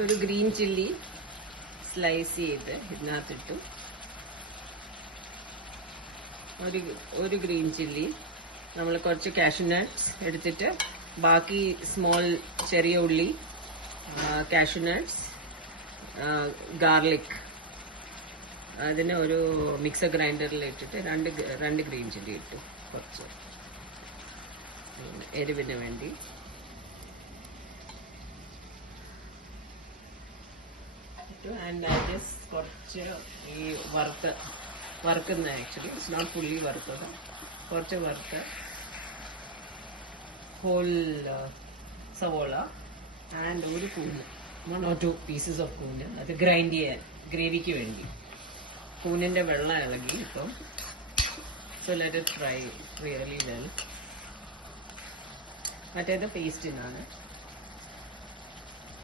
ഒരു green chilli slice ചെയ്ത് ഇതിനകത്തിട്ടു. ഒരു ഗ്രീൻ ചില്ലി, നമ്മൾ കുറച്ച് കാഷ്യൂ നട്ട്സ് എടുത്തിട്ട് ബാക്കി സ്മോൾ ചെറിയ ഉള്ളി, കാഷ്യൂ നട്ട്സ്, ഗാർലിക്, അതിനെ ഒരു മിക്സർ ഗ്രൈൻഡറിൽ ഇട്ടിട്ട് രണ്ട് ഗ്രീൻ ചില്ലി ഇട്ടു, കുറച്ച് എരിവിന് വേണ്ടി. ആൻഡ് ഐ ജസ്റ്റ് കുറച്ച് ഈ വറുക്കുന്ന, ആക്ച്വലി ഇറ്റ്സ് നോട്ട് ഫുള്ളി വറുത്തത്, കുറച്ച് വറുത്ത് ഹോൾ സവോള ആൻഡ് ഒരു കൂന്, 1 or 2 pieces ഓഫ് കൂന്, അത് ഗ്രൈൻഡ് ചെയ്യാൻ ഗ്രേവിക്ക് വേണ്ടി. കൂനിൻ്റെ വെള്ളം ഇളകി ഇപ്പം. So let it fry really well. മറ്റേത് പേസ്റ്റിനാണ്.